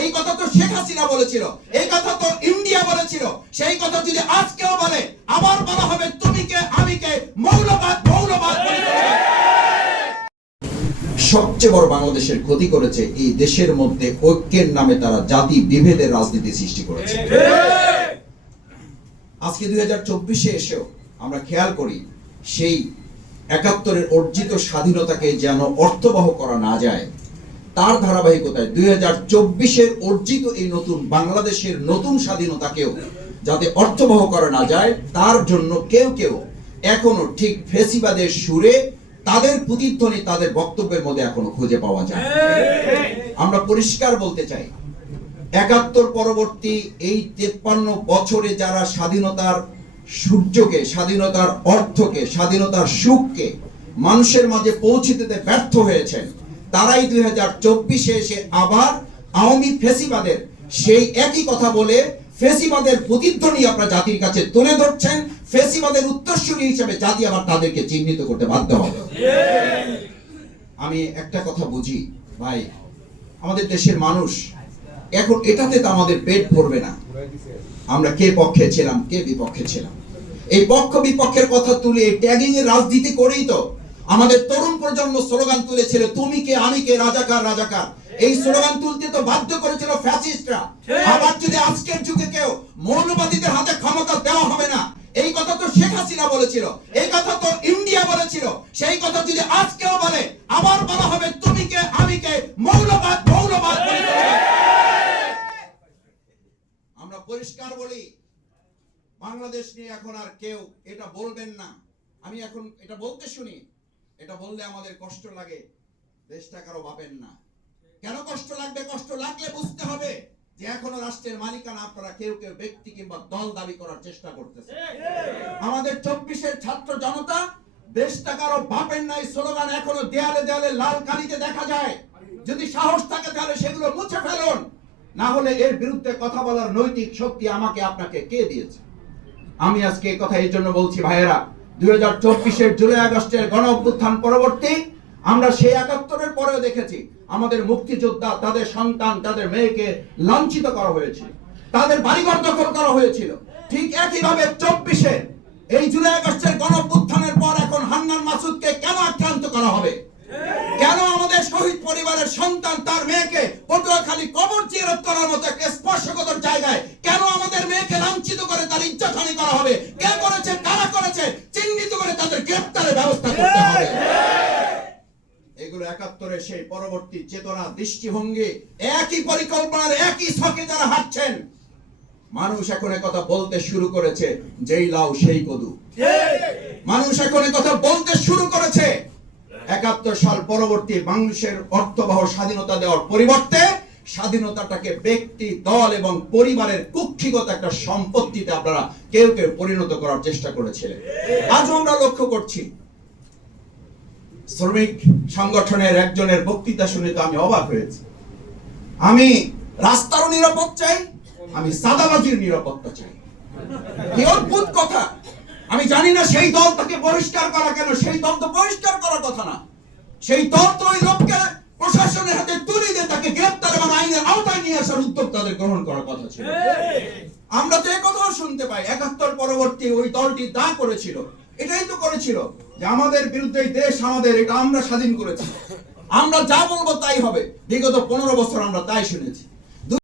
এই কথা তো শেখ হাসিনা বলেছিল, এই কথা তো ইন্ডিয়া বলেছিল। সেই কথা যদি আজকেও বলে, আবার বলা হবে তুমি কে আমি কে, মৌলবাদ মৌলবাদ। সবচেয়ে বড় বাংলাদেশের ক্ষতি করেছে এই দেশের মধ্যে ঐক্যের নামে তারা জাতি বিভেদের রাজনীতি সৃষ্টি করেছে। আজকে 2024-এ এসেও আমরা খেয়াল করি সেই 71-এর অর্জিত স্বাধীনতাকে যেন অর্থবহ করা না যায়, তার ধারাবাহিকতায় 2024-এর অর্জিত এই নতুন বাংলাদেশের নতুন স্বাধীনতাকেও যাতে অর্থবহ করা না যায়, তার জন্য কেউ কেউ এখনো ঠিক ফেসিবাদের সুরে তাদের প্রতিধ্বনি তাদের বক্তব্যের মধ্যে এখনো খুঁজে পাওয়া যায়। আমরা পরিষ্কার বলতে চাই, 71 পরবর্তী এই 53 বছরে যারা স্বাধীনতার সূর্যকে, স্বাধীনতার অর্থকে, স্বাধীনতার সুখকে মানুষের মাঝে পৌঁছে দিতে ব্যর্থ হয়েছেন, তারাই 2024-এ এসে আবার আওয়ামী ফেসিবাদের সেই একই কথা বলে ফেসিবাদের প্রতিধ্বনি আপনারা জাতির কাছে তুলে ধরছেন। ফেসিবাদের উত্তরসূরি হিসেবে জাতি আবার তাদেরকে চিহ্নিত করতে বাধ্য হবে। আমি একটা কথা বুঝি ভাই, আমাদের দেশের মানুষ এখন এটাতে তো আমাদের পেট ভরবে না আমরা কে পক্ষে ছিলাম কে বিপক্ষে ছিলাম। এই পক্ষ বিপক্ষের কথা তুলে ট্যাগিং এর রাজনীতি করেই তো আমাদের তরুণ প্রজন্ম স্লোগান তুলেছিল তুমি কে আমি কে, রাজাকার রাজাকার। এই স্লোগান তুলতে তো বাধ্য করেছিল ফ্যাসিস্টরা। আবার যদি আজকের যুগে কেউ মৌলবাদীদের হাতে ক্ষমতা দেওয়া হবে না, এই কথা তো শেখ হাসিনা বলেছিল, এই কথা তো ইন্ডিয়া বলেছিল। সেই কথা যদি আজকেও বলে, আবার বলা হবে তুমি কে আমি কে, মৌলবাদ মৌলবাদ। আমরা পরিষ্কার বলি, বাংলাদেশ নিয়ে এখন আর কেউ এটা বলবেন না। আমি এখন এটা বলতে শুনি, এটা বললে আমাদের কষ্ট লাগে, দেশটা কারো ভাবেন না। কেন কষ্ট লাগবে? কষ্ট লাগলে বুঝতে হবে যে এখনো রাষ্ট্রের মালিকানা আপনারা কেউ কেউ ব্যক্তি কিংবা দল দাবি করার চেষ্টা করতেছে। আমাদের 24-এর ছাত্র জনতা দেশটা কারো ভাবেন না এই স্লোগান এখনো দেয়ালে দেয়ালে লাল কালিতে দেখা যায়। যদি সাহস থাকে তাহলে সেগুলো মুছে ফেলুন, না হলে এর বিরুদ্ধে কথা বলার নৈতিক শক্তি আমাকে আপনাকে কে দিয়েছে? আমি আজকে এই কথা এই জন্য বলছি ভাইয়েরা, 2024-এর জুলাই আগস্টের গণ অভ্যুত্থান পরবর্তী আমরা সেই 71-এর পরেও দেখেছি আমাদের মুক্তিযোদ্ধা, তাদের সন্তান, তাদের মেয়েকে লাঞ্ছিত করা হয়েছিল, তাদের বাড়িঘর দখল করা হয়েছিল। ঠিক একইভাবে 24-এ এই জুলাই আগস্টের গণ অভ্যুত্থানের পর এখন হান্নান মাসুদকে কেন আক্রান্ত করা হবে? কেন আমাদের শহীদ পরিবারের সন্তান তার মেয়েকে পটুয়াখালী কবর জিয়ারত করার মতো একটা স্পর্শকাতর জায়গায় কেন আমাদের মেয়েকে লাঞ্ছিত করে তার ইজ্জতহানি করা হবে? কে করেছে, কারা করেছে, চিহ্নিত করে তাদের গ্রেফতারের ব্যবস্থা করতে হবে। এগুলো 71-এর সেই পরবর্তী চেতনা, দৃষ্টিভঙ্গি, একই পরিকল্পনার একই ছকে যারা হাঁটছেন, মানুষ এখন কথা বলতে শুরু করেছে যেই লাউ সেই কদু। মানুষ এখন কথা বলতে শুরু করেছে 71 সাল পরবর্তী বাংলাদেশের অর্থবহ স্বাধীনতা দেওয়ার পরিবর্তে স্বাধীনতাটাকে ব্যক্তি, দল এবং পরিবারের কুক্ষিগত একটা সম্পত্তিতে আপনারা কেউ কেউ পরিণত করার চেষ্টা করেছিলেন। আজও আমরা লক্ষ্য করছি, শ্রমিক সংগঠনের একজনের বক্তৃতা শুনে তো আমি অবাক হয়েছি। আমি রাস্তারও নিরাপদ চাই, আমি সাদাবাজির নিরাপত্তা চাই। কি অদ্ভুত কথা! আমি জানি না সেই দল তাকে বহিষ্কার করা কেন। সেই দল তো বহিষ্কার করার কথা না, সেই দল তো ওই লোককে প্রশাসনের হাতে তুলে দিয়ে তাকে গ্রেফতার এবং আইনের আওতায় নিয়ে আসার উদ্যোগ তাদের গ্রহণ করার কথা ছিল। আমরা তো একথাও শুনতে পাই 71 পরবর্তী ওই দলটি দা করেছিল, এটাই তো করেছিল যে আমাদের বিরুদ্ধে দেশ আমাদের, এটা আমরা স্বাধীন করেছি, আমরা যা বলবো তাই হবে। বিগত 15 বছর আমরা তাই শুনেছি।